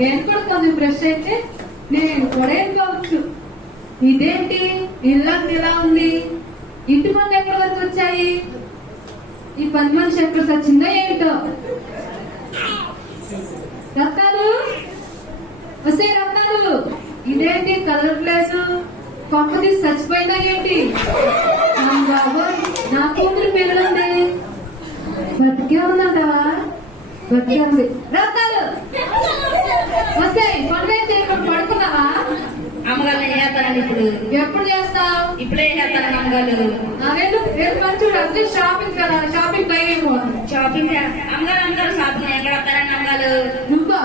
నేను కూడా కొంచెం ఫ్రెష్ అయితే నేను కూడా వెళ్ళిపోవచ్చు. ఇదేంటి ఇల్లు ఇలా ఉంది, ఇంటి పనులు ఎక్కడి వరకు వచ్చాయి, ఈ పని మనిషి ఎక్కడ వచ్చిందో ఏంటో. రత్నాలు వస్తే రత్నాలు, ఇదేంటి కలర్లేదు, పప్పు తీసి చచ్చిపోయినా ఏంటి? బాబు నా కూతురు పిల్లలుంది, బతికే ఉందంటావా? బతికే ఉంది. రత్నాలు వస్తే పనులు ఏం చేయకుండా పడుకున్నావా? అమ్మగారు నేను చేస్తానండి. ఇప్పుడు ఎప్పుడు చేస్తావు? ఇప్పుడే చేస్తాను అమ్మగారు. మంచి షాపింగ్ కదా, షాపింగ్ బయట షాపింగ్ అమ్మగారు షాపింగ్ ఎక్కడ వస్తారండి అమ్మగారు? నువ్వా?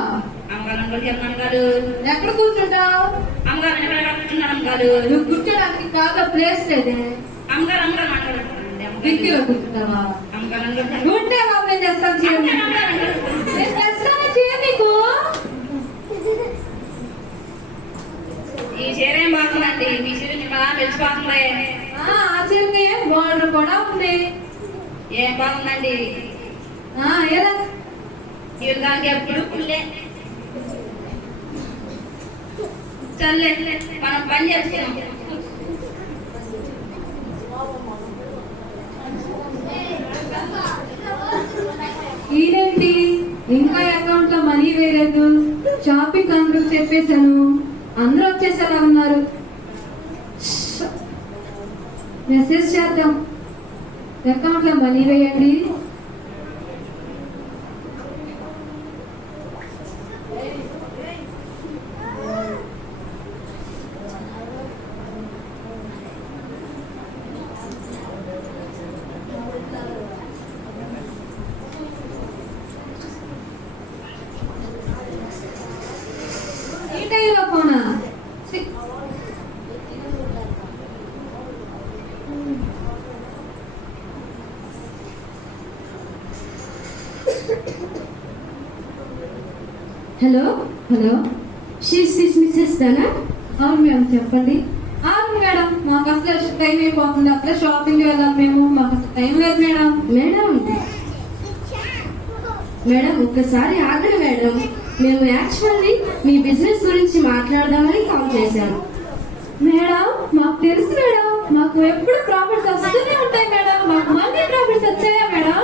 అమ్మగారు చెప్పండి అమ్మగారు. ఎక్కడ కూర్చుంటావు? అమ్మగారు ఎక్కడ కూర్చున్నాను అమ్మగారు? నువ్వు కూర్చోడానికి కాక ప్లేస్ లేదే. అమ్మగారు కిటికీలో కూర్చుంటావా? అమ్మగారు ఉంటే బాబు నేను చేస్తాను, చేయండి. నేను చేస్తాను, చేయ నీకు. ఈ చీర ఏం బాగుందండి, మీ చీర బాగా మెచ్చిపోతుంది. ఆ చీరకి బోర్డర్ కూడా ఉంది. ఏం బాగుందండి. ఏదా దానికి ఎప్పుడు పుల్లే చల్లే, మనం పని చేస్తున్నాం. ఈడేంటి ఇంకా అకౌంట్ లో మనీ వేయలేదు, షాపింగ్ అందరూ చెప్పేశాను, అందరూ వచ్చేసేలా ఉన్నారు. మెసేజ్ చేద్దాం, అకౌంట్ లో మనీ వేయండి. పోనా హలో హలో, మిస్సెస్ దానా? అవును మేడం, చెప్పండి. అవును మేడం, మాకు అసలు టైం అయిపోతుంది, అసలు షాపింగ్ వెళ్ళాలి మేము, మాకు అసలు టైం లేదు మేడం. మేడం ఒక్కసారి ఆగండి మేడం, మేము యాక్చువల్లీ మీ బిజినెస్ గురించి మాట్లాడదామని కాల్ చేశాము. మేడం మాకు తెలుసు మేడం, మాకు ఎప్పుడు ప్రాఫిట్స్ వస్తూనే ఉంటాయి మేడం, మాకు మనీ ప్రాఫిట్స్ వచ్చాయా మేడం?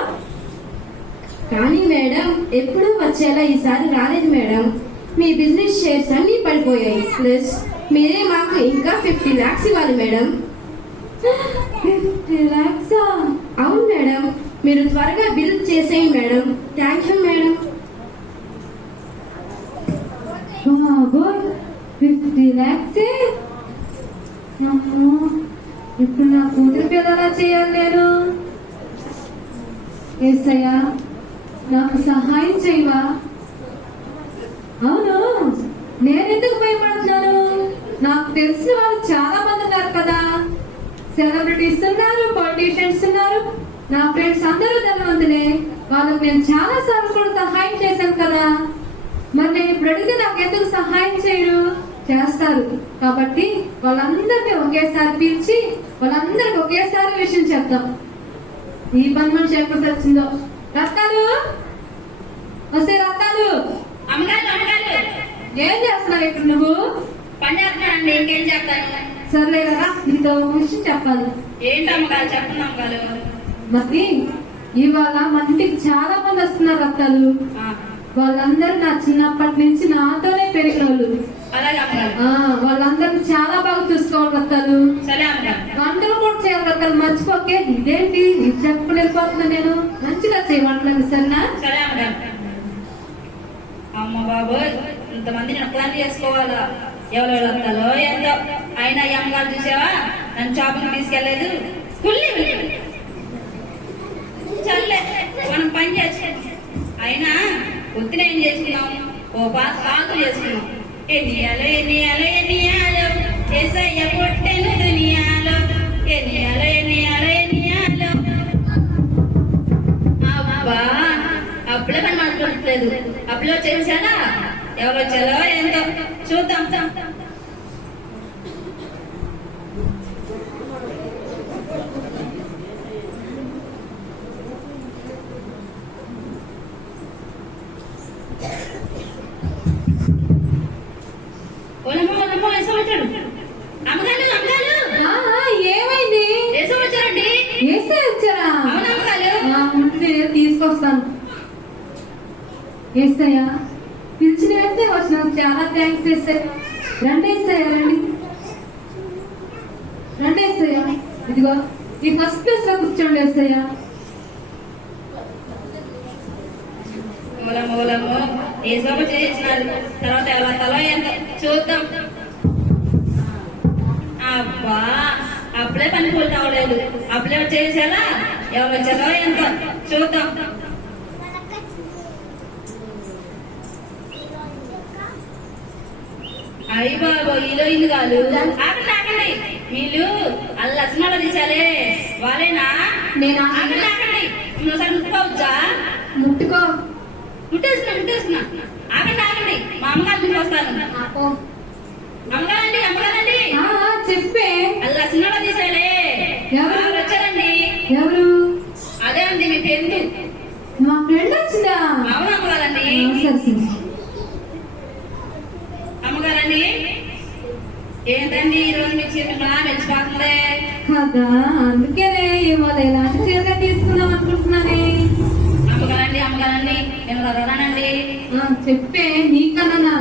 కానీ మేడం ఎప్పుడు వచ్చేలా ఈసారి రాలేదు మేడం, మీ బిజినెస్ షేర్స్ అన్ని పడిపోయాయి, ప్లస్ మీరే మాకు ఇంకా 50 lakhs ఇవ్వాలి మేడం. 50 lakhs? అవును మేడం, మీరు త్వరగా బిల్ చేసేయండి madam. Thank you madam. 50 lakhs? ఇప్పుడు నా కూతురు పిల్లలా చేయాలి నేను. ఏసయ్యా నాకు సహాయం చేయవా? అవును, నేనెందుకు భయపడుతున్నాను? నాకు తెలిసిన వాళ్ళు చాలా మంది ఉన్నారు కదా, సెలబ్రిటీస్ ఉన్నారు, పొలిటీషియన్స్ ఉన్నారు, నా ఫ్రెండ్స్ అందరూ ధనవంతులే, వాళ్ళకి నేను చాలా సార్లు కూడా సహాయం చేశాను కదా. మరి నేను ఇప్పుడు అడిగితే నాకు ఎందుకు సహాయం చేయరు? చేస్తారు. కాబట్టి వాళ్ళందరినీ ఒకేసారి పిలిచి వాళ్ళందరికి ఒకేసారి విషయం చెప్తాం. ఈ పని మనిషి ఎక్కడ వచ్చిందో. రత్నాలు వస్తే రత్నాలు, ఏం చేస్తున్నావు ఇక్కడ నువ్వు? పని చేస్తున్నానండి, ఇంకేం చెప్తాను. సర్లే కదా, నీతో ఒక విషయం చెప్పాలి. ఏంటమ్మగారు చెప్తున్నాం కదా. మరి ఇవాళ మన ఇంటికి చాలా మంది వస్తున్నారు రత్నాలు. వాళ్ళందరూ నా చిన్నప్పటి నుంచి నాతోనే పెరిగిన వాళ్ళు. వాళ్ళందరినీ చాలా బాగా చూసుకోవాలి రత్నాలు. వంటలు కూడా చేయాలి రత్నాలు, మర్చిపోకే. ఇదేంటి చెప్పకుండా వెళ్ళిపోతున్నా నేను, మంచిగా చేయ వంటలు. సరేనా? అమ్మ బాబు, ఇంతమంది నేను ప్లాన్ చేసుకోవాలా? ఎవరు వస్తాలో ఎంతో. అయినా ఈ అమ్మగారు చూసావా, నన్ను షాపింగ్ తీసుకెళ్లేదు. చల్లే, మనం పని చేసాం. అయినా పొద్దున ఏం చేసుకున్నాం, ఓ పాకు చేసుకున్నాం. ఎన్నియాలో ఎన్నియాలో ఎన్నియాలో ఏసయ్య పొట్టెను దునియాలో, ఎన్నియాలో ఎన్నియాలో ఎన్నియాలో. అబ్బా, అప్పుడే పని మాట్లాడట్లేదు. అప్పులో చేశానా, ఎవరు వచ్చారో ఎంతో చూద్దాం. తీసుకొస్తాను. ఏసయ్యా, పిలిచిన వెంటనే వచ్చినందుకు చాలా థ్యాంక్స్ ఏసయ్య. రండి ఏసయ్య, రండి రండి ఏసయ్య. ఇదిగో ఈ ఫస్ట్ ప్లేస్ లో కూర్చోండి ఏసయ్య. మూలము ఏసోపు చేసినాడు. తర్వాత ఎలా తలో ఎంత చూద్దాం. అబ్బా, అప్పుడే పని పూర్తి అవ్వలేదు. అప్పుడే చేసేలా ఎవరు వచ్చారో ఎంత చూద్దాం. అయ్యి బాబు, ఈలో ఇల్లు కాదు. ఆకండి వీళ్ళు అల్లసినాలో తీసాలే వాళ్ళేనా? నేను ఆకండి ఇంకోసారి ముట్టుకోవచ్చా? ముట్టుకో. ముట్టేస్తున్నా. ఆకండి మా అమ్మగారు వస్తాను. అమ్మగారండి చెప్పే. అల్లసినాలో తీసాలే ఎవరు వచ్చారండి? ఎవరు? అదే అండి మీ ఫ్రెండ్. మా ఫ్రెండ్ వచ్చిందా? అవును అమ్మగారండి. సరే సరే. అమ్మగారండి, ఏంటండి ఈరోజు మీకు చెప్పినా మెచ్చిపోతుందే కదా, అందుకేనే ఇవాళ ఎలాంటి చీరగా తీసుకుందాం అనుకుంటున్నానే. అమ్మగారండి నేను కదరానండి. చెప్పే. నీకన్నా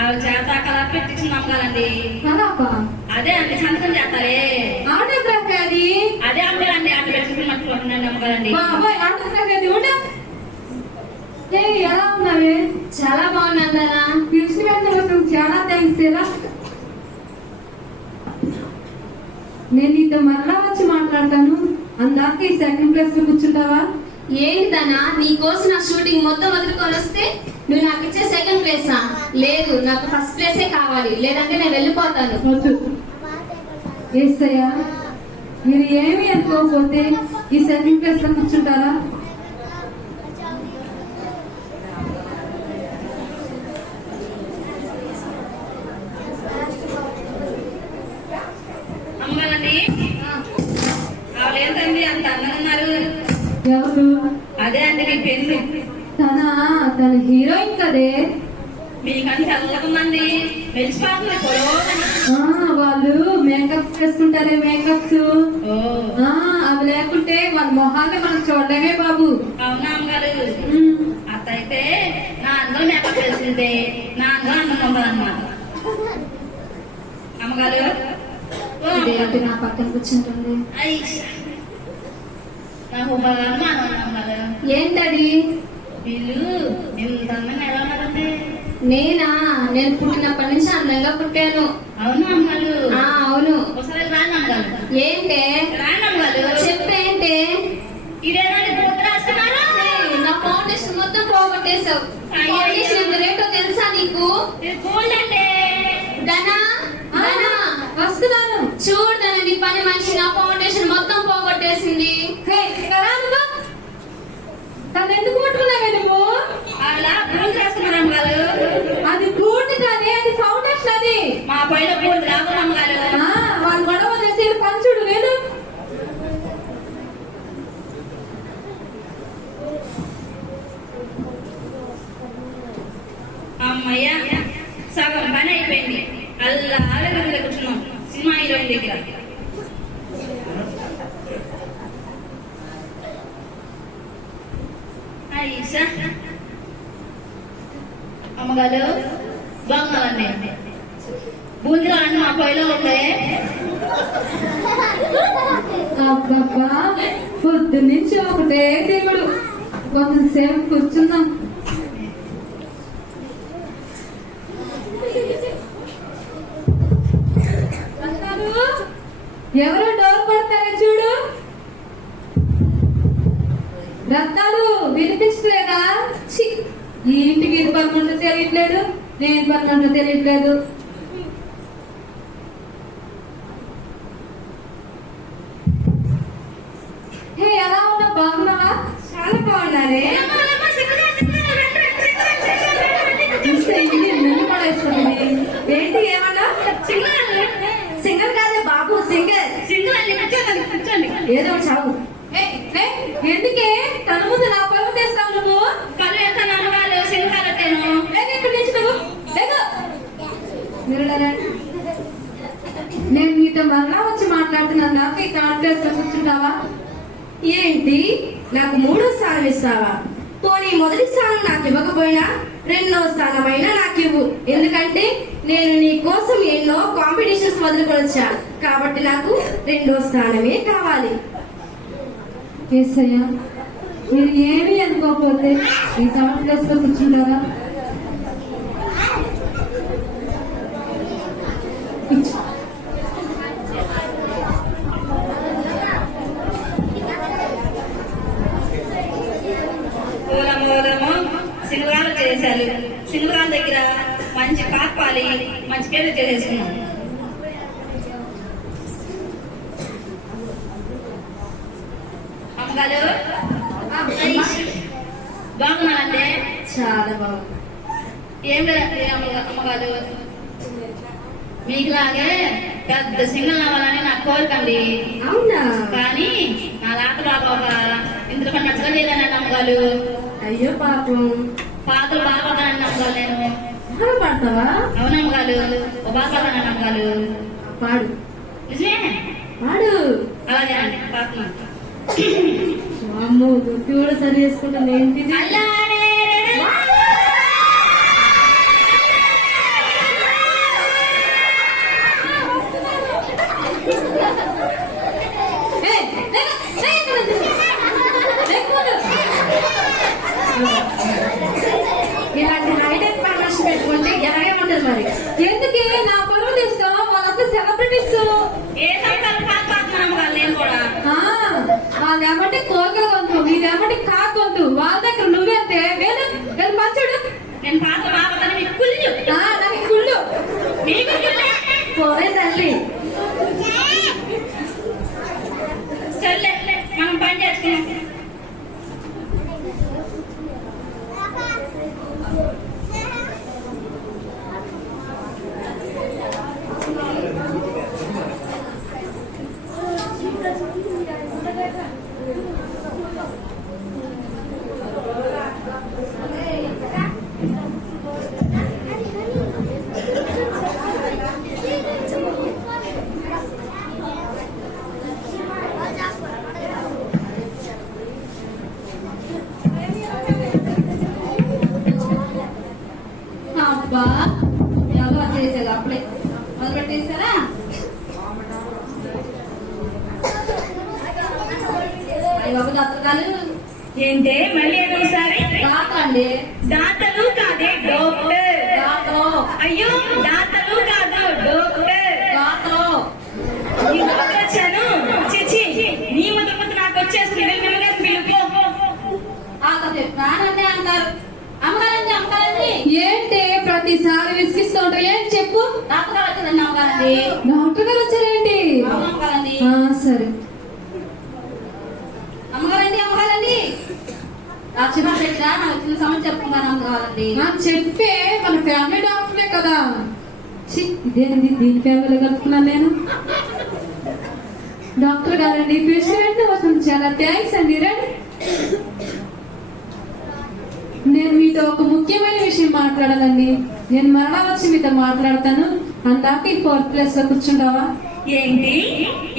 ఆవిడ చేత కలర్ పెట్టించింది అమ్మగారండి. కలాపా? అదే అండి, సంతకం చేస్తారే ఆటోగ్రాఫీ అది. అదే అమ్మగారండి, అటు పెట్టుకుని మర్చిపోతుందండి అమ్మగారండి. బాబాయ్ ఆటోగ్రాఫీ అది ఉండే. ఎలా ఉన్నావే? చాలా బాగున్నాను. పిలిచిన వెంటనే చాలా థ్యాంక్స్. ఎలా నేను నీతో మరలా వచ్చి మాట్లాడతాను. అందాక ఈ సెకండ్ ప్లేస్ లో కూర్చుంటావా? ఏంటి దానా, నీకోసం నా షూటింగ్ మొత్తం వదులుకొని వస్తే నువ్వు నాకు ఇచ్చే సెకండ్ ప్లేసా? లేదు, నాకు ఫస్ట్ ప్లేసే కావాలి, లేదంటే నేను వెళ్ళిపోతాను. వద్దు ఏసయ్యా, మీరు ఏమి అనుకోకపోతే ఈ సెకండ్ ప్లేస్ లో కూర్చుంటారా? అమ్మగారండి, ఆవిడ ఏంటండి అంత అందంగా ఉన్నారు? ఎవరు? అదే అండి మీ పెన్ను. తన హీరోయిన్ కదే. మీకంటే చల్లకుందండి, మెలిసిపోతుంది పొడవని. వాళ్ళు మేకప్ చేసుకుంటారే, మేకప్స్. ఓ అవి లేకుంటే వాళ్ళ మొహాన్ని మనం చూడలేమే బాబు. అవునా అమ్మగారు? అత్త అయితే నా అందరూ మేకప్ వేసిందే, నా అందరూ అందం ఉండాలన్నమాట. అమ్మగారు ఇదేంటి నా పక్కన కూర్చుంటుంది? నాకు బాగా అనుమానం అమ్మగారు. ఏంటది? వీళ్ళు ఎంత అందంగా ఎలా ఉన్నారంటే. నేను పుట్టినప్పటి నుంచి అందంగా పుట్టాను. అవునా అమ్మగారు? అవును. ఒకసారి రాండి అమ్మగారు. ఏంటే? రాండి అమ్మగారు. చెప్పేంటే? ఇదేనండి పూర్తి రాస్తున్నారు. నా ఫౌండేషన్ మొత్తం పోగొట్టేశావు. ఫౌండేషన్ ఎంత రేటో తెలుసా నీకు? గోల్డ్ అంటే ధనా, వస్తున్నాను. చూడదన నీ పని మనిషి నా ఫౌండేషన్ మొత్తం పోగొట్టేసింది. తను ఎందుకు పట్టుకున్నావే నువ్వు? అలా పూలు రాస్తున్నారు అమ్మగారు. అది గోల్డ్ కానీ అది ఫౌండేషన్. అది మా పైన పూలు రాదు అమ్మగారు. వాళ్ళు గొడవ చేసి పంచుడు లేదు. అమ్మయ్య, సగం పని అయిపోయింది. అల్లా దగ్గర కూర్చున్నాం సినిమా హీరోయిన్ దగ్గర. అమ్మగారు బాగున్నారండి. బూందీలో అన్ని మా పొయ్యిలో ఉండే. అబ్బబ్బా, పొద్దు నుంచి ఒకటే దేవుడు. కొంతసేపు కూర్చుందాం. ఎవరు డోర్ కొడతారో చూడు. రత్నాలు వినిపించలేదా? ఈ ఇంటికి ఇది పనుంటో తెలియట్లేదు, నేను పనుంటో తెలియట్లేదు. ఎలా ఉన్నా? బాగున్నావా? చాలా బాగున్నారే. ఏంటి ఏమన్నా? సింగర్ కాదే బాబు, సింగర్. కూర్చోండి. ఏదో చావు. ఎందుకే తన ముందు నా పరువు తెస్తావు నువ్వు? కళ్ళు ఎత్తాను అమ్మగారు, సింగారట్టాను. ఇక్కడి నుంచి నువ్వు నేను మీతో మరలా వచ్చి మాట్లాడుతున్నాను. నాకు ఈ కాన్ఫరెన్స్ లో కూర్చుంటావా? ఏంటి, నాకు 3వ స్థానం ఇస్తావా? పోనీ మొదటి స్థానం నాకు ఇవ్వకపోయినా రెండో స్థానమైనా నాకు ఇవ్వు. ఎందుకంటే నేను నీ కోసం ఎన్నో కాంపిటీషన్స్ వదులుకొని వచ్చా. కాబట్టి నాకు రెండో స్థానమే కావాలి. ఏసయ్యా, మీరు ఏమీ అనుకోకపోతే ఈ థర్డ్ ప్లేస్ లో కూర్చుంటారా? మూలమూలము సింగరాలు చేశారు. సింగరాల దగ్గర మంచి పాపాలి మంచి పేరు చేసేసుకున్నాం. అమ్మగారు బాగున్నానంటే చాలా బాగుంది. ఏం లేదండి అమ్మగారు, మీకులాగే పెద్ద సింగల్ అవ్వాలని నా కోరికండి. అవునా? కానీ నా లాట బాబా ఇందులో పని నచ్చలేదండి అమ్మగారు. అయ్యో పాపం. పాటలు బాగా పడతానండి అమ్మగారు. నేను బాగా పాడతావా? అవునమ్మగారు, బాగా పడతానండి అమ్మగారు. పాడు. నిజమే, పాడు. అలాగే అండి పాడుతున్నాను. అమ్మో, గుర్తు కూడా సరి చేసుకుంటాను ఏంటిది? అల్లాడే ఇలాంటి హైటెక్ పర్మిషన్ పెట్టుకుంటే ఎలాగే ఉంటుంది మరి. ఎందుకే నా పరువు తీస్తావు? వాళ్ళంతా సెలబ్రిటీస్. ఏ సంవత్సరాలు పాట పాడుతున్నాను అమ్మగారు. నేను కూడా వాళ్ళేమంటే కోకలు గొంతు, మీరేమంటే కాకు గొంతు. వాళ్ళ దగ్గర నువ్వేంటే వేలు మంచుడు. నేను పాటలు బాగా పడతాను. మీకు కుళ్ళు, నాకు కుళ్ళు. మీకు కుళ్ళే. పోరే తల్లి. సర్లే మనం పని చేసుకున్నాం. అబ్బా, ఎలా చేసేది అప్పుడే మొదలు పెట్టేశారా? అయ్యి బాబు దత్తగారు ఏంటే మళ్ళీ ఒకసారి దాతండి. దాతలు కాదే డాక్టర్. దాతో అయ్యో దాతలు కాదు డాక్టర్. దాతో ఈ డాక్టర్ వచ్చాను. చిచి నీ మొదలు నాకు వచ్చేస్తుంది. పిలుపు నానంటే అంటారు. అమ్మగారండి అమ్మగారండి. ఏంటి ప్రతిసారి విసిగిస్తూ ఉంటారు? ఏంటి చెప్పు. డాక్టర్ గారు వచ్చిందండి అమ్మగారండి. డాక్టర్ గారు వచ్చారేంటి? అమ్మగారండి. సరే. అమ్మగారండి అమ్మగారండి లక్ష్మణ దగ్గర నాకు వచ్చిన సమయం చెప్పుకున్నాను అమ్మగారండి. చెప్పే మన ఫ్యామిలీ డాక్టరే కదా. ఇదేంటి దీని ఫ్యామిలీలో కలుపుకున్నాను నేను. డాక్టర్ గారండి పేషెంట్ వస్తుంది. చాలా థ్యాంక్స్ అండి. రండి. నేను మీతో ఒక ముఖ్యమైన విషయం మాట్లాడాలండి. నేను మరలా వచ్చి మీతో మాట్లాడతాను. అందాక ఈ ఫోర్త్ ప్లేస్ లో కూర్చుంటావా? ఏంటి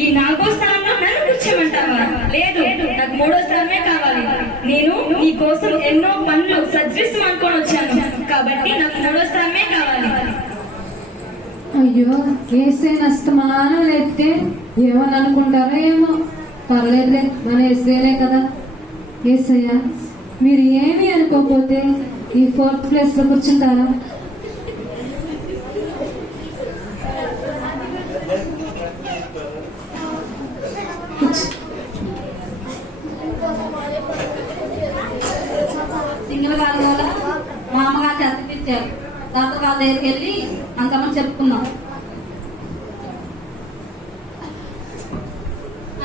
ఈ 4వ స్థానంలో నన్ను కూర్చోమంటావా? లేదు, నాకు 3వ స్థానమే కావాలి. నేను నీ కోసం ఎన్నో పనులు సర్జరీస్ అనుకొని వచ్చాను కాబట్టి నాకు 3వ స్థానమే కావాలి. అయ్యో, ఏసే నష్టమానం లేస్తే ఏమని అనుకుంటారో ఏమో. పర్లేదులే, మన ఏసేలే కదా. ఏసయ్యా, మీరు ఏమీ అనుకోకపోతే ఈ ఫోర్త్ ప్లేస్ లో కూర్చుంటారా? సింగిల్ గారు వల్ల మా అమ్మగారు చదివించారు. డాక్టర్ గారి దగ్గరికి వెళ్ళి అంతమని చెప్పుకున్నాం.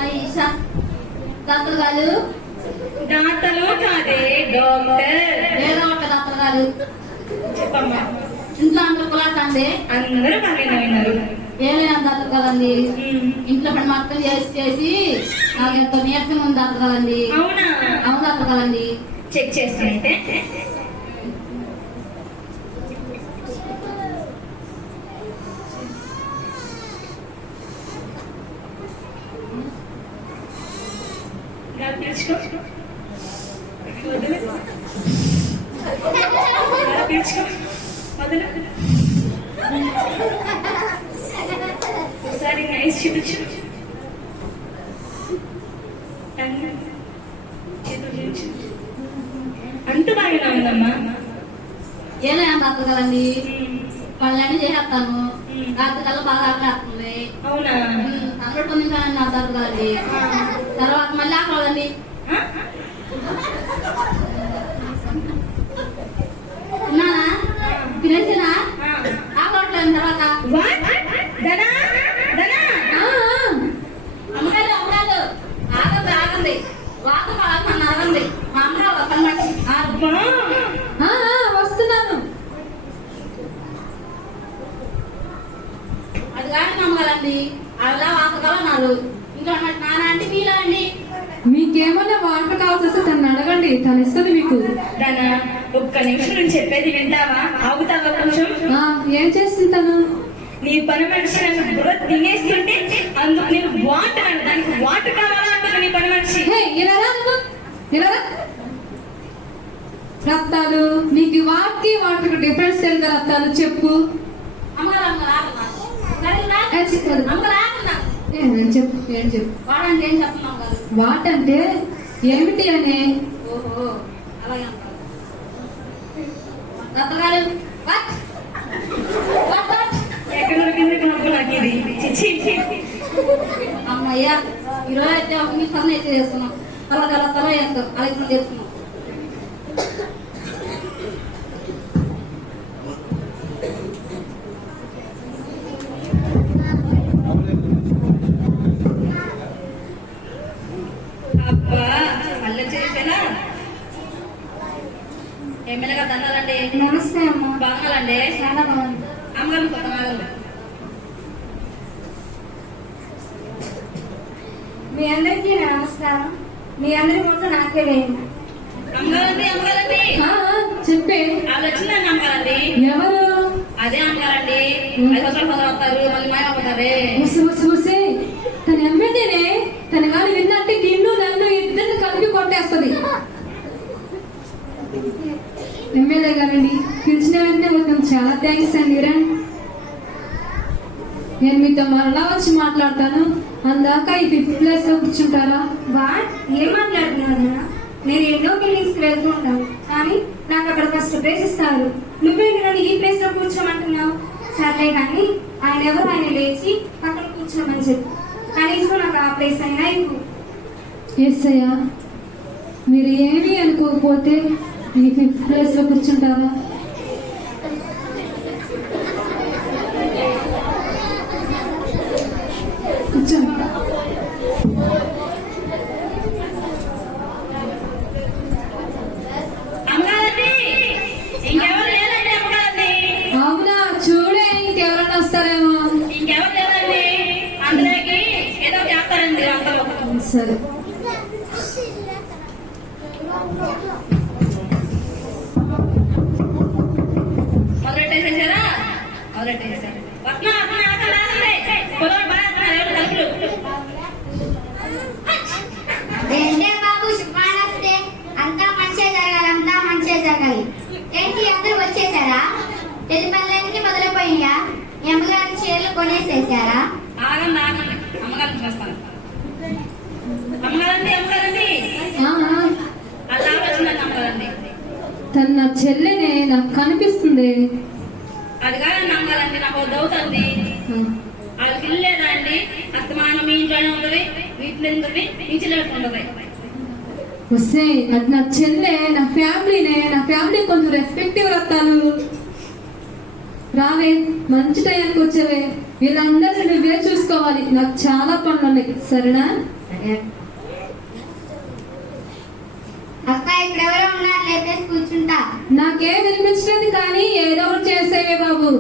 అయ్యా డాక్టర్ గారు. డాక్టర్లు కాదే డాక్టర్. ఏదో ఒక డాక్టర్ గారు చెప్పమ్మా. ఇంట్లో అందరూ కులాటండి. అందరూ బాగానే ఉన్నారు. ఏమైనా డాక్టర్ కదండి. ఇంట్లో పని మొత్తం చేసి నాకు ఎంతో నీరసంగా ఉంది డాక్టర్ కదండి. అవునా? అవును డాక్టర్ కదండి. చెక్ చేస్తే పీల్చుకో. వదలు. ఒకసారి నైస్ చూపించు. అంత బాగానే ఉందమ్మా. ఏలే అంత అత్తగలండి పళ్ళని చేసేస్తాను రాత్రి కల్లా బాగా ఆకలేస్తుంది అవునా? అందరూ పొందించాలని అంత అత్తగలండి తర్వాత మళ్ళీ ఆకలండి తిన్నానా తినేసినా ఆకలట్లేదు తర్వాత అమ్మగారు అమ్మగారు ఆగండి ఆగండి వాతం నన్ను అడగండి మా అమ్మగారు వస్తాను అబ్బా వస్తున్నాను. అది కానీ నమ్మగారండి అలా వాతకాలన్నారు ఇంకా నాన్న అంటే మీలా అండి మీకేమన్నా వాటర్ కావాల్సి వస్తే తను అడగండి, తను ఇస్తుంది మీకు. దానా ఒక్క నిమిషం నేను చెప్పేది వింటావా? ఆగుతావా కొంచెం? ఏం చేస్తుంది తను? నీ పని మనిషి నన్ను బుర్ర తినేస్తుంటే అందుకు నేను వాటర్ అంట, దానికి వాటర్ కావాలా అంటున్నా నీ పని మనిషి. ఇలా రత్తాలు నీకు వాటర్ డిఫరెన్స్ తెలుగు రత్తాలు చెప్పు. చెప్పు ఏం చెప్పు. వాడంటే ఏం చెప్తున్నాం గారు వాట్ అంటే ఏమిటి అనే? ఓహో అలాగే అంటారు దత్తగారు ఎక్కడ కిందకి నవ్వు నాకు ఇది. చిచ్చి. అమ్మయ్యా ఈరోజు అయితే ఒక మీ పని అయితే చేస్తున్నాం అలా కలతలో చేస్తాం అలాగే చేస్తున్నాం అబ్బా మళ్ళీ చేసేనా? ఎమ్మెల్యేగా దండాలండి. నమస్తే అమ్మ బాగాలండి. చాలా బాగుంది అమ్మగారు కొత్తగా మీ అందరికీ నమస్కారం మీ అందరి ముందు నాకే వేయండి అమ్మగారండి. అమ్మగారండి చెప్పే. అది వచ్చిందండి అమ్మగారండి. ఎవరు? అదే అమ్మగారండి. 5 సంవత్సరాలు పదవుతారు మళ్ళీ మాయమవుతారే. ముసి తన ఎమ్మెల్యేనే. తన కానీ విన్నట్టు నిన్ను నన్ను ఇద్దరిని కలిపి కొట్టేస్తుంది. ఎమ్మెల్యే గారండి పిలిచిన వెంటనే మొత్తం చాలా థ్యాంక్స్ అండి. రండి నేను మీతో మరలా వచ్చి మాట్లాడతాను. అందాక ఈ 5th ప్లేస్ లో కూర్చుంటారా? ఏం మాట్లాడుతున్నా నేను ఎన్నో మీటింగ్స్ వెళ్తూ ఉంటాను కానీ నాకు అక్కడ ఫస్ట్ ప్లేస్ ఇస్తారు నువ్వేంటి నన్ను ఈ ప్లేస్ లో కూర్చోమంటున్నావు సర్లే కానీ ఆయన ఎవరు ఆయన లేచి పక్కన కూర్చోమని చెప్పు కనీసం నాకు ఆ ప్లేస్ అయినా ఇవ్వు ఎస్ అయ్యా మీరు ఏమీ అనుకోకపోతే ఈ 5th ప్లేస్ లో కూర్చుంటారా? కూర్చోండి. అమ్మగారండి ఇంకెవరు లేదండి. అమ్మగారండి అవునా? చూడే ఇంకెవరన్నా వస్తారేమో. ఇంకెవరు లేదండి. అందులోకి ఏదో చేస్తారండి అంతలో. సరే మొదలెట్టేసేసారా? మొదలెట్టేసేసారు. వస్తున్నా పొలం బాగా తలుపులు. ఏంటే బాబు శుభానస్తే అంతా మంచిగా జరగాలి అంతా మంచిగా జరగాలి ఏంటి అందరూ వచ్చేసారా పెళ్లి పనులన్నీ మొదలైపోయినాయా మీ అమ్మగారి చీరలు కొనేసేసారా ఆగండి ఆగండి. అమ్మగారిని చూస్తాను. అమ్మగారండి. అమ్మగారండి అలా వచ్చిందండి. అమ్మగారండి తన నా చెల్లెనే నాకు కనిపిస్తుంది. అది కాదండి అమ్మగారండి నాకు దౌతుంది. వాళ్ళకి ఇల్లు లేదా అండి? అస్తమానం మీ ఇంట్లోనే ఉంటుంది, వీటిలో ఉంటుంది, ఇంట్లో ఉంటుంది. వస్తే అది నా చెల్లె, నా ఫ్యామిలీనే. నా ఫ్యామిలీ కొంచెం రెస్పెక్టివ్ రత్తాలు. రావే మంచి టైంకి వచ్చేవే. వీళ్ళందరినీ నువ్వే చూసుకోవాలి. నాకు చాలా పనులు ఉన్నాయి. సరేనా? అక్క ఇక్కడ ఎవరో ఉన్నారు లేపేసి కూర్చుంటా నాకేం వినిపించలేదు కానీ ఏదో ఒకటి చేసేవే బాబు.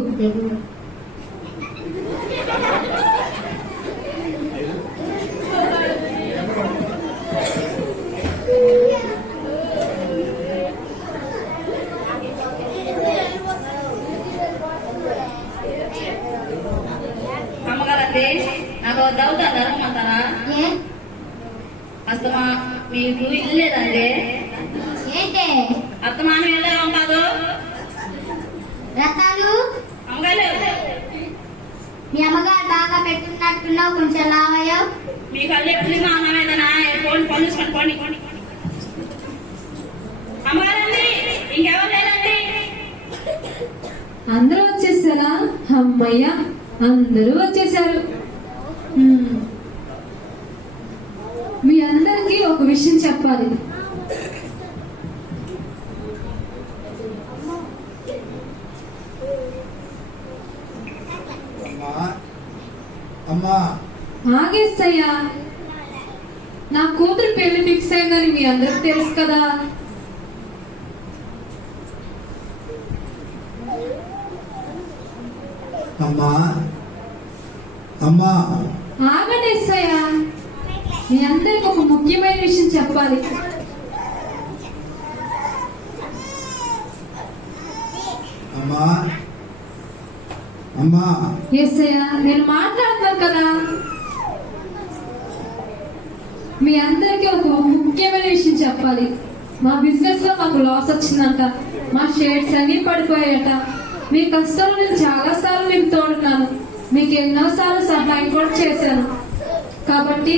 అమ్మగారండి నాకు దౌతా ధరమంటారా? ఏ అస్తమా మీకు ఇల్లు లేదండి? ఏంటే అత్తమానం ఎలా ఉంటారు రత్నాలు అమ్మగారు మీ అమ్మగారు బాగా పెట్టున్నట్టున్నావు, కొంచెం లావయ్యావు. మీ కళ్ళు ఎప్పుడు మానవేదనా పోండి పని చూసుకోండి పోండి అమ్మగారండి ఇంకెవరు లేరండి అందరూ వచ్చేసారా? అమ్మయ్య, అందరూ వచ్చేసారు. మీ అందరికీ ఒక విషయం చెప్పాలి. అమ్మా ఆగేస్తయ్యా, నా కూతురు పెళ్లి ఫిక్స్ అయిందని మీ అందరికి తెలుసు కదా. అమ్మా అమ్మా ఆగండి ఎస్సయ్యా, మీ అందరికి ఒక ముఖ్యమైన విషయం చెప్పాలి. అమ్మా అమ్మా ఎస్సయ్యా, నేను మాట్లాడుతున్నాను కదా. మీ అందరికి ఒక ముఖ్యమైన విషయం చెప్పాలి. మా బిజినెస్ లో మాకు లాస్ వచ్చిందంట, మా షేర్స్ అన్ని పడిపోయాయట. మీ కష్టాలు నేను చాలా సార్లు మీకు తోడున్నాను, మీకు ఎన్నోసార్లు సహాయం కూడా చేశాను. కాబట్టి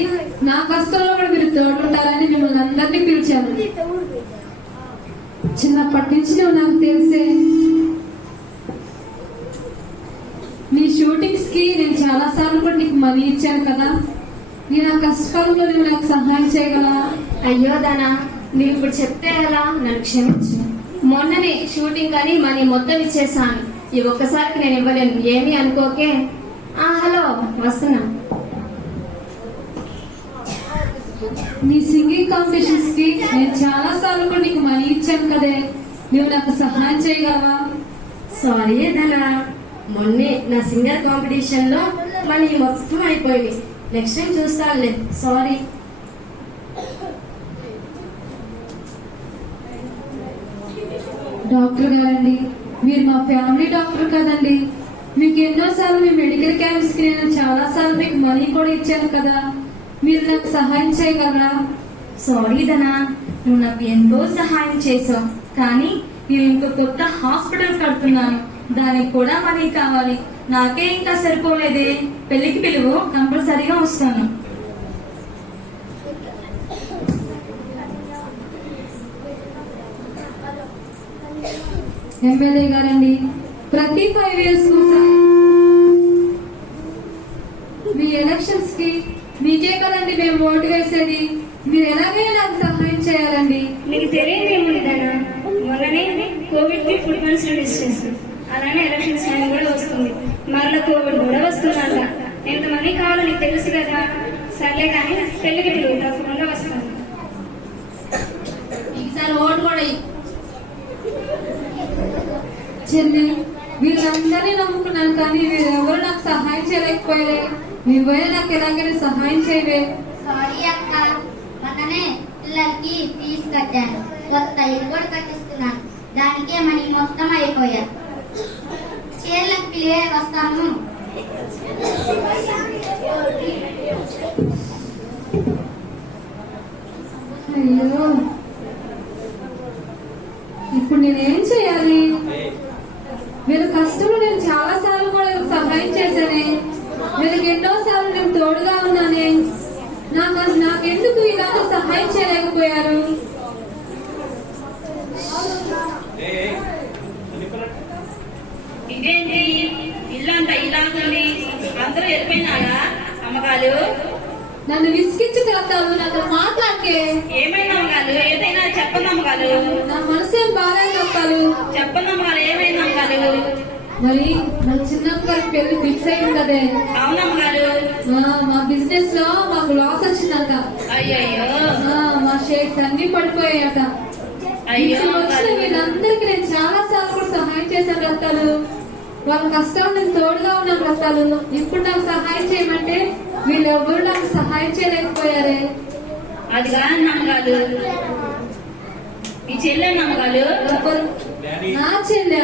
నా కష్టంలో కూడా మీరు తోడుంటారని మిమ్మల్ని అందరినీ పిలిచాను. చిన్నప్పటి నుంచి నువ్వు నాకు తెలిసే. నీ షూటింగ్స్ కి నేను చాలా సార్లు కూడా నీకు మనీ ఇచ్చాను కదా. నీ నా కష్టాలలో నువ్వు నాకు సహాయం చేయగలవా? అయ్యో దానా, నీవు ఇప్పుడు చెప్తే ఎలా? నన్ను క్షమించు. మొన్ననే షూటింగ్ అని మనీ మొత్తం ఇచ్చేసాను. ఈ ఒక్కసారికి నేను ఇవ్వలేను, ఏమీ అనుకోకే. హలో, వస్తున్నా. నీ సింగింగ్ కాంపిటీషన్స్ కి నేను చాలా సార్లు కూడా నీకు మనీ ఇచ్చాను కదే, నువ్వు నాకు సహాయం చేయగలవా? సారీ ధనా, మొన్నే నా సింగర్ కాంపిటీషన్ లో మనీ మొత్తం అయిపోయింది. నెక్స్ట్ టైం చూస్తానులే. సారీ. డాక్టర్ గారండి, మీరు మా ఫ్యామిలీ డాక్టర్ కదండి. మీకు ఎన్నోసార్లు మీ మెడికల్ క్యాంప్స్ కి నేను చాలా సార్లు మీకు మనీ కూడా ఇచ్చాను కదా. మీరు నాకు సహాయం చేయగలరా? సారీ ధనా, నువ్వు నాకు ఎంతో సహాయం చేసావు, కానీ నేను ఇంకో కొత్త హాస్పిటల్ కడుతున్నాను, దానికి కూడా మనీ కావాలి. నాకే ఇంకా సరిపోలేదే. పెళ్లికి పిలువు, కంపల్సరీగా వస్తాను. ఎమ్మెల్యే గారండి, ప్రతి 5 years మీ ఎలక్షన్స్ కి మీకే కదండి మేము ఓటు వేసేది. మీరు ఎలాగైనా నాకు సహాయం చేయాలండి. నీకు తెలియదేముంది ధనా, మొన్ననే కోవిడ్ కి ఫుడ్ ఫండ్స్ రిలీజ్ చేశాను. అలానే ఎలక్షన్స్ టైం కూడా వస్తుంది, మరలా కోవిడ్ కూడా వస్తుందంట. ఎంత మనీ కావాలో నీకు తెలుసు కదా. సర్లే కానీ పెళ్లికి పిలువు, తప్పకుండా వస్తాను. ఈసారి ఓటు కూడా చెల్లి, వీళ్ళందరినీ నమ్ముకున్నాను, కానీ వీరెవరు నాకు సహాయం చేయలేకపోయారే. నువ్వే నాకు ఎలాగైనా సహాయం చేయవే. సారీ అక్క, మొన్ననే పిల్లలకి ఫీజు కట్టాను, కొత్త ఇల్లు కూడా కట్టిస్తున్నాను, దానికే మనీ మొత్తం అయిపోయా. చీరలకు పిలివే, వస్తాము. అయ్యో, ఇప్పుడు నేనేం చేయాలి? వీళ్ళ కష్టంలో నేను చాలా సార్లు కూడా సహాయం చేశానే, వీళ్ళకి ఎన్నోసార్లు నేను తోడుగా ఉన్నానే. నాకెందుకు ఇలాగ సహాయం చేయలేకపోయారు? ఇదేంటి ఇల్లంతా ఇలాగుంది, అందరూ వెళ్ళిపోయినారా అమ్మగారు? నన్ను విసిగించగలుగుతారు, నాతో మాట్లాడితే. ఏమైనా అమ్మగారు? ఏదైనా చెప్పండి అమ్మగారు. నా మనసు ఏం బాగాలేదు చెప్తారు. చెప్పండి అమ్మగారు, ఏమైంది అమ్మగారు? మరి నా చిన్నప్ప గారి పెళ్లి ఫిక్స్ అయి ఉండదే. అవునమ్మగారు. మా బిజినెస్ లో మాకు లాస్ వచ్చిందంట. అయ్యయ్యో, మా షేర్స్ అన్ని పడిపోయాయట. అయ్యో ఇప్పుడు వచ్చిన వీళ్ళందరికీ నేను చాలా సార్లు కూడా సహాయం చేశాను రత్తాలు. వాళ్ళ కష్టం నేను తోడుగా ఉన్నాను రత్తాలు. ఇప్పుడు నాకు సహాయం చేయమంటే వీళ్ళెవరు నాకు సహాయం చేయలేకపోయారే. అది కాదు అమ్మగారు, మీ చెల్లె అమ్మగారు. నా చెల్లె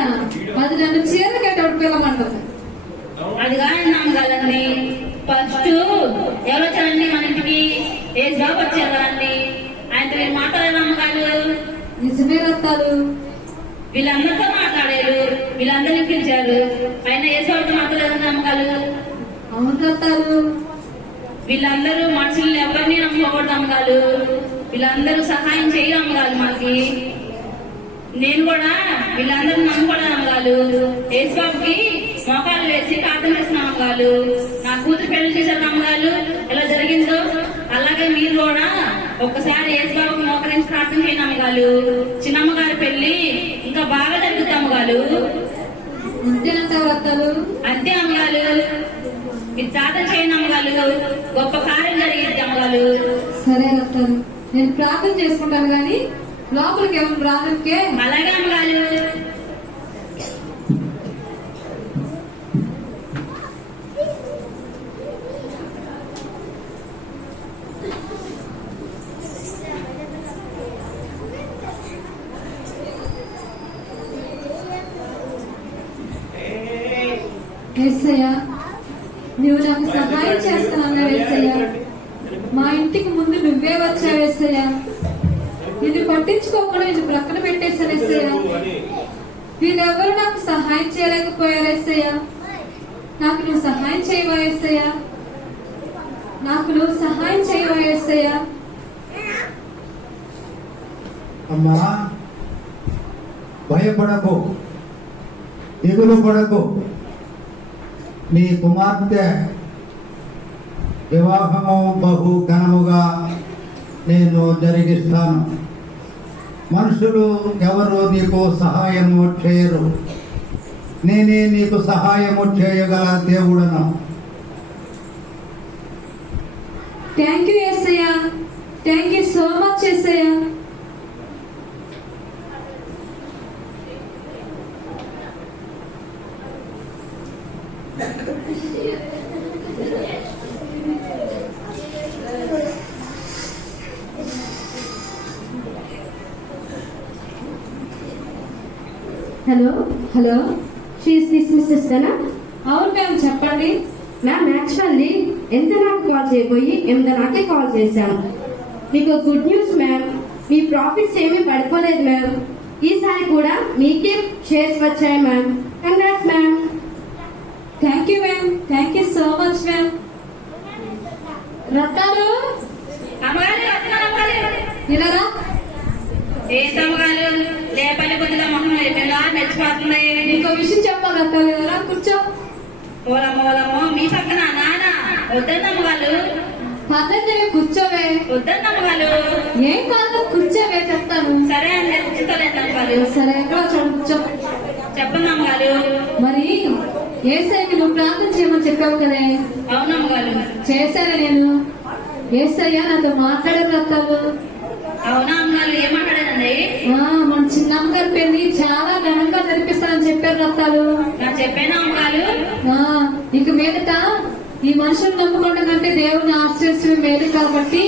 అది నన్ను చీర కట్టేవాడు పిల్లమంటుంది. అది కాదు అమ్మగారండి, ఫస్ట్ ఎవరు వచ్చారండి మన ఇంటికి? ఏ జాబ్ వచ్చారు కదండి, ఆయనతో నేను మాట్లాడాను అమ్మగారు. నిజమే రత్తాలు. వీళ్ళందరితో మాట్లాడారు, వీళ్ళందరినీ పిలిచారు, ఆయన యేసుతో మాట్లాడేదని నమ్మకాలు. అవును రత్తాలు. వీళ్ళందరూ మనుషుల్ని ఎవరిని నమ్మకూడదు అమ్మగారు. వీళ్ళందరూ సహాయం చేయ అమ్మగారు మనకి. నేను కూడా వీళ్ళందరూ నమ్మకూడదు అమ్మగారు. యేసుబాబుకి మోకాలు వేసి ప్రార్థన చేసిన అమ్మగారు. నా కూతురు పెళ్లి చేశారు అమ్మగారు. ఎలా జరిగిందో అలాగే మీరు కూడా ఒక్కసారి యేసుబాబుకి మోకరించి ప్రార్థన చేయను అమ్మగారు. చిన్నమ్మగారి పెళ్లి ఇంకా బాగా జరుగుతుంది అమ్మగారు. అంతేనంటావు రత్తాలు. అంతే అమ్మగారు. మీరు ప్రార్థన చేయను అమ్మగారు. గొప్ప కార్యం జరిగింది అమ్మగారు. సరే రత్తాలు, నేను ప్రార్థన చేసుకుంటాను గాని లోపలికి ఎవరు రాదుకే. అలాగే అమ్మగారు. యేసయ్య, నువ్వు నాకు సహాయం చేస్తానన్నావు యేసయ్య. మా ఇంటికి ముందు నువ్వే వచ్చావు యేసయ్య. నిన్ను పట్టించుకోకుండా నిన్ను ప్రక్కన పెట్టేశాను యేసయ్య. వీళ్ళెవరూ నాకు సహాయం చేయలేకపోయారు యేసయ్య. నాకు నువ్వు సహాయం చేయవా యేసయ్య. నాకు నువ్వు సహాయం చేయవా యేసయ్య. అమ్మా, భయపడకు, దిగులు పడకు. నీ కుమార్తె వివాహము బహు ఘనముగా నేను జరిగిస్తాను. మనుషులు ఎవరు నీకు సహాయము చేయరు. నేనే నీకు సహాయము చేయగల దేవుడను. Thank you Yesayya. Thank you so much Yesayya. Hello hello, she is this Mrs Dhana? అవును మ్యామ్, చెప్పండి. మ్యామ్, యాక్చువల్లీ ఎంత నాకు కాల్ చేయబోయి 8 కాల్ చేశాను. మీకు గుడ్ న్యూస్ మ్యామ్, మీ ప్రాఫిట్స్ ఏమీ పడిపోలేదు మ్యామ్. ఈసారి కూడా మీకే షేర్స్ వచ్చాయి ma'am. Congrats ma'am. Thank you ma'am. Thank you so much ma'am. Rattalu, అమ్మగారు వస్తున్నాను అమ్మగారు. ఇలా రా. ఏంటమ్మగారు లేపల్లి కొద్దిగా మొహం మెచ్చిపోతున్నాయి. నీకు విషయం చెప్పాలి రత్తాలు. ఇలా కూర్చో. ఓలమ్మో మీ పక్కన నాన్న వద్దన్నమ్మగారు. పద్ధతి కూర్చోవే. వద్దన్నమ్మగారు. ఏం కాదు, కూర్చోవే చెప్తాను. సరే అండి, కూర్చోలేదు అమ్మగారు. సరే ఎక్కడో చూడు, కూర్చో. చెప్పండి అమ్మగారు. మరి ఏసైకి నువ్వు ప్రార్థన చేయమని చెప్పావు కదే. అవునమ్మగారు. చేశాను నేను. ఏసయ్య నాతో మాట్లాడే రత్తాలు. అవునా అమ్మగారు, ఏమంటాడండి? మన చిన్నమ్మగారి పెళ్లి చాలా ఘనంగా జరిపిస్తానని చెప్పారు రత్తాలు. నాకు చెప్పాను అమ్మగారు. ఇక మీదట ఈ మనుషులు నమ్ముకోవడం కంటే దేవుని ఆశ్రయించడం మేలు కాబట్టి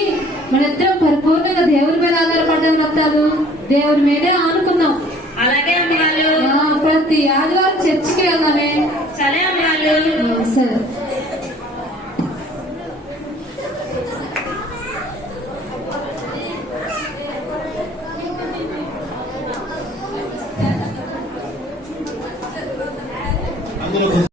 మన ఇద్దరం పరిపూర్ణంగా దేవుని మీద ఆధారపడ్డాం రత్తాలు. దేవుని మీదే ఆనుకున్నాం. అలాగే అమ్మగారు. ప్రతి ఆదివారం చర్చికి వెళ్ళాలి. సరే అమ్మగారు. సరే. అందరూ